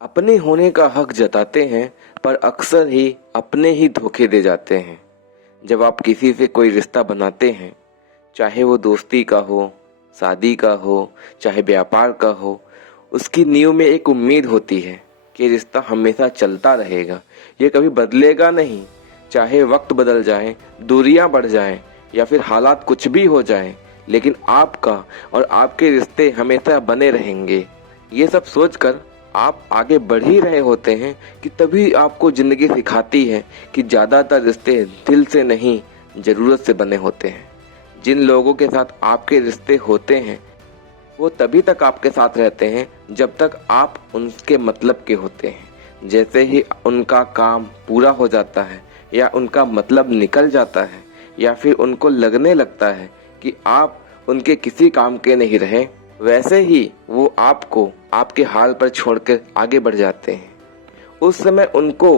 अपने होने का हक जताते हैं पर अक्सर ही अपने ही धोखे दे जाते हैं। जब आप किसी से कोई रिश्ता बनाते हैं, चाहे वो दोस्ती का हो, शादी का हो, चाहे व्यापार का हो, उसकी नींव में एक उम्मीद होती है कि रिश्ता हमेशा चलता रहेगा, ये कभी बदलेगा नहीं। चाहे वक्त बदल जाए, दूरियां बढ़ जाएं या फिर हालात कुछ भी हो जाएं, लेकिन आपका और आपके रिश्ते हमेशा बने रहेंगे। ये सब सोचकर आप आगे बढ़ ही रहे होते हैं कि तभी आपको जिंदगी सिखाती है कि ज्यादातर रिश्ते दिल से नहीं, जरूरत से बने होते हैं। जिन लोगों के साथ आपके रिश्ते होते हैं वो तभी तक आपके साथ रहते हैं जब तक आप उनके मतलब के होते हैं। जैसे ही उनका काम पूरा हो जाता है या उनका मतलब निकल जाता है या फिर उनको लगने लगता है कि आप उनके किसी काम के नहीं रहे, वैसे ही वो आपको आपके हाल पर छोड़कर आगे बढ़ जाते हैं। उस समय उनको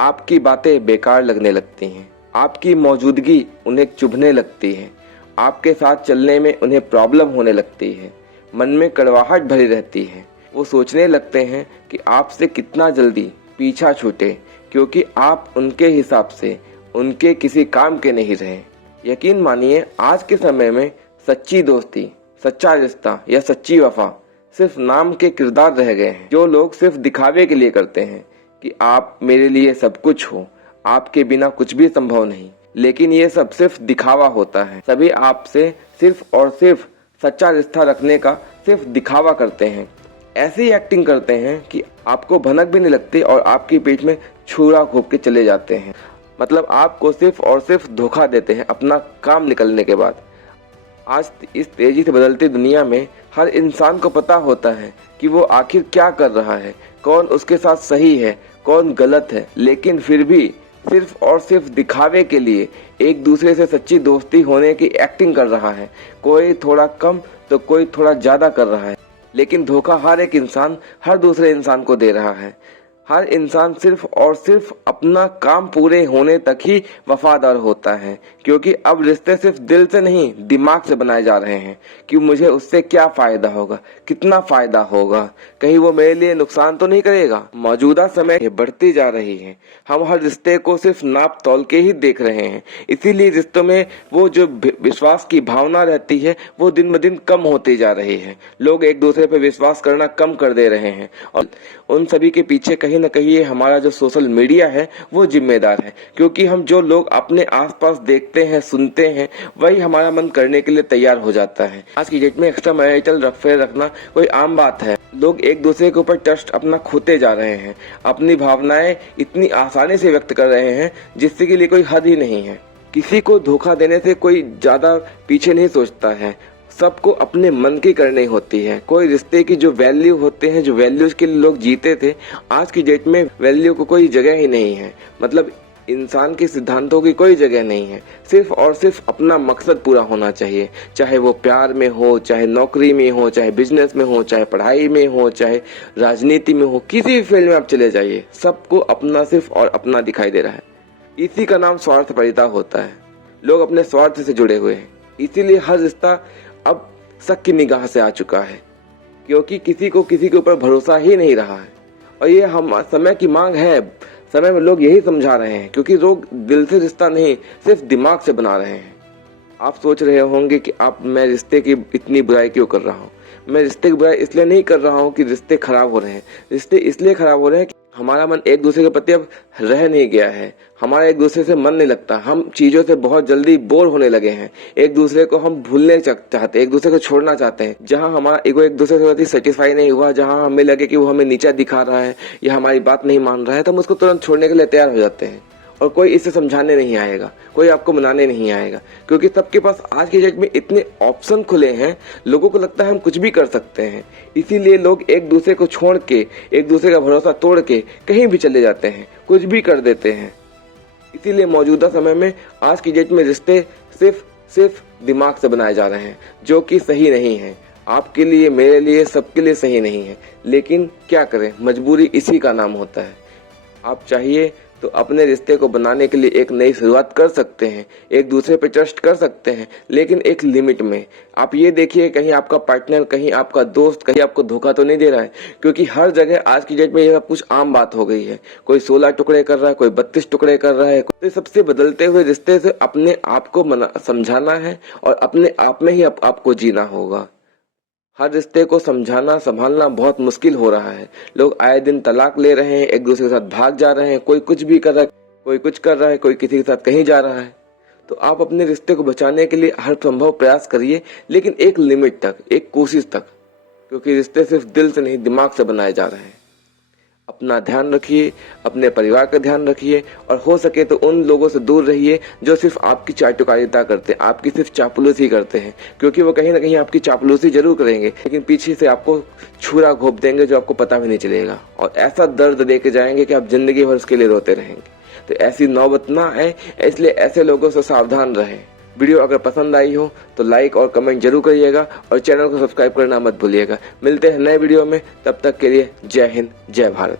आपकी बातें बेकार लगने लगती हैं, आपकी मौजूदगी उन्हें चुभने लगती है, आपके साथ चलने में उन्हें प्रॉब्लम होने लगती है, मन में कड़वाहट भरी रहती है। वो सोचने लगते हैं कि आपसे कितना जल्दी पीछा छूटे, क्योंकि आप उनके हिसाब से उनके किसी काम के नहीं रहे। यकीन मानिए, आज के समय में सच्ची दोस्ती, सच्चा रिश्ता या सच्ची वफा सिर्फ नाम के किरदार रह गए हैं, जो लोग सिर्फ दिखावे के लिए करते हैं कि आप मेरे लिए सब कुछ हो, आपके बिना कुछ भी संभव नहीं। लेकिन ये सब सिर्फ दिखावा होता है। सभी आपसे सिर्फ और सिर्फ सच्चा रिश्ता रखने का सिर्फ दिखावा करते हैं। ऐसी एक्टिंग करते हैं कि आपको भनक भी नहीं लगती और आपकी पीठ में छुरा घोंप के चले जाते हैं। मतलब आपको सिर्फ और सिर्फ धोखा देते हैं अपना काम निकलने के बाद। आज इस तेजी से बदलती दुनिया में हर इंसान को पता होता है कि वो आखिर क्या कर रहा है, कौन उसके साथ सही है, कौन गलत है, लेकिन फिर भी सिर्फ और सिर्फ दिखावे के लिए एक दूसरे से सच्ची दोस्ती होने की एक्टिंग कर रहा है। कोई थोड़ा कम तो कोई थोड़ा ज्यादा कर रहा है, लेकिन धोखा हर एक इंसान हर दूसरे इंसान को दे रहा है। हर इंसान सिर्फ और सिर्फ अपना काम पूरे होने तक ही वफादार होता है, क्योंकि अब रिश्ते सिर्फ दिल से नहीं दिमाग से बनाए जा रहे हैं कि मुझे उससे क्या फायदा होगा, कितना फायदा होगा, कहीं वो मेरे लिए नुकसान तो नहीं करेगा। मौजूदा समय बढ़ती जा रही है, हम हर रिश्ते को सिर्फ नाप तौल के ही देख रहे हैं। इसीलिए रिश्तों में वो जो विश्वास की भावना रहती है वो दिन ब दिन कम होती जा रही है। लोग एक दूसरे पर विश्वास करना कम कर दे रहे हैं और उन सभी के पीछे कहीं न कहीं हमारा जो सोशल मीडिया है वो जिम्मेदार है, क्योंकि हम जो लोग अपने आसपास देखते हैं, सुनते हैं, वही हमारा मन करने के लिए तैयार हो जाता है। आज की डेट में एक्स्ट्रा मैरिटल अफेयर रखना कोई आम बात है। लोग एक दूसरे के ऊपर ट्रस्ट अपना खोते जा रहे हैं, अपनी भावनाएं इतनी आसानी से व्यक्त कर रहे हैं जिससे के लिए कोई हद ही नहीं है। किसी को धोखा देने से कोई ज्यादा पीछे नहीं सोचता है, सबको अपने मन की करनी होती है। कोई रिश्ते की जो वैल्यू होते हैं, जो वैल्यूज के लिए लोग जीते थे, आज की डेट में वैल्यू को कोई जगह ही नहीं है। मतलब इंसान के सिद्धांतों की कोई जगह नहीं है। सिर्फ और सिर्फ अपना मकसद पूरा होना चाहिए, चाहे वो प्यार में हो, चाहे नौकरी में हो, चाहे बिजनेस में हो, चाहे पढ़ाई में हो, चाहे राजनीति में हो, किसी भी फील्ड में आप चले जाइए, सबको अपना सिर्फ और अपना दिखाई दे रहा है। इसी का नाम स्वार्थपरता होता है। लोग अपने स्वार्थ से जुड़े हुए हैं, इसीलिए हर रिश्ता अब शक की निगाह से आ चुका है, क्योंकि किसी को किसी के ऊपर भरोसा ही नहीं रहा है। और ये हम समय की मांग है। समय में लोग यही समझा रहे हैं, क्योंकि लोग दिल से रिश्ता नहीं सिर्फ दिमाग से बना रहे हैं। आप सोच रहे होंगे कि मैं रिश्ते की इतनी बुराई क्यों कर रहा हूँ। मैं रिश्ते की बुराई इसलिए नहीं कर रहा हूँ कि रिश्ते खराब हो रहे हैं। रिश्ते इसलिए खराब हो रहे हैं कि हमारा मन एक दूसरे के प्रति अब रह नहीं गया है, हमारा एक दूसरे से मन नहीं लगता। हम चीजों से बहुत जल्दी बोर होने लगे हैं, एक दूसरे को हम भूलने चाहते, एक दूसरे को छोड़ना चाहते हैं। जहां हमारा ईगो एक दूसरे से सेटिस्फाई नहीं हुआ, जहां हमें लगे कि वो हमें नीचा दिखा रहा है या हमारी बात नहीं मान रहा है, तो हम उसको तुरंत छोड़ने के लिए तैयार हो जाते हैं। और कोई इसे समझाने नहीं आएगा, कोई आपको मनाने नहीं आएगा, क्योंकि सबके पास आज की डेट में इतने ऑप्शन खुले हैं, लोगों को लगता है हम कुछ भी कर सकते हैं। इसीलिए लोग एक दूसरे को छोड़ के, एक दूसरे का भरोसा तोड़ के कहीं भी चले जाते हैं, कुछ भी कर देते हैं। इसीलिए मौजूदा समय में आज की डेट में रिश्ते सिर्फ दिमाग से बनाए जा रहे हैं, जो कि सही नहीं है। आपके लिए, मेरे लिए, सबके लिए सही नहीं है। लेकिन क्या करें, मजबूरी इसी का नाम होता है। आप चाहिए तो अपने रिश्ते को बनाने के लिए एक नई शुरुआत कर सकते हैं, एक दूसरे पे ट्रस्ट कर सकते हैं, लेकिन एक लिमिट में। आप ये देखिए कहीं आपका पार्टनर, कहीं आपका दोस्त कहीं आपको धोखा तो नहीं दे रहा है, क्योंकि हर जगह आज की डेट में यह कुछ आम बात हो गई है। कोई 16 टुकड़े कर रहा है, कोई 32 टुकड़े कर रहा है। तो सबसे बदलते हुए रिश्ते से अपने आप को समझाना है और अपने आप में ही आपको जीना होगा। हर रिश्ते को समझाना संभालना बहुत मुश्किल हो रहा है। लोग आए दिन तलाक ले रहे हैं, एक दूसरे के साथ भाग जा रहे हैं, कोई कुछ भी कर रहा है, कोई कुछ कर रहा है, कोई किसी के साथ कहीं जा रहा है। तो आप अपने रिश्ते को बचाने के लिए हर संभव प्रयास करिए, लेकिन एक लिमिट तक, एक कोशिश तक, क्योंकि रिश्ते सिर्फ दिल से नहीं दिमाग से बनाए जा रहे हैं। अपना ध्यान रखिए, अपने परिवार का ध्यान रखिए और हो सके तो उन लोगों से दूर रहिए जो सिर्फ आपकी चाटुकारिता करते हैं, आपकी सिर्फ चापलूसी करते हैं, क्योंकि वो कहीं ना कहीं आपकी चापलूसी जरूर करेंगे लेकिन पीछे से आपको छुरा घोंप देंगे जो आपको पता भी नहीं चलेगा और ऐसा दर्द देके जाएंगे कि आप जिंदगी भर उसके लिए रोते रहेंगे। तो ऐसी नौबत ना आए, इसलिए ऐसे लोगों से सावधान रहें। वीडियो अगर पसंद आई हो तो लाइक और कमेंट जरूर करिएगा और चैनल को सब्सक्राइब करना मत भूलिएगा। मिलते हैं नए वीडियो में, तब तक के लिए जय हिंद, जय भारत।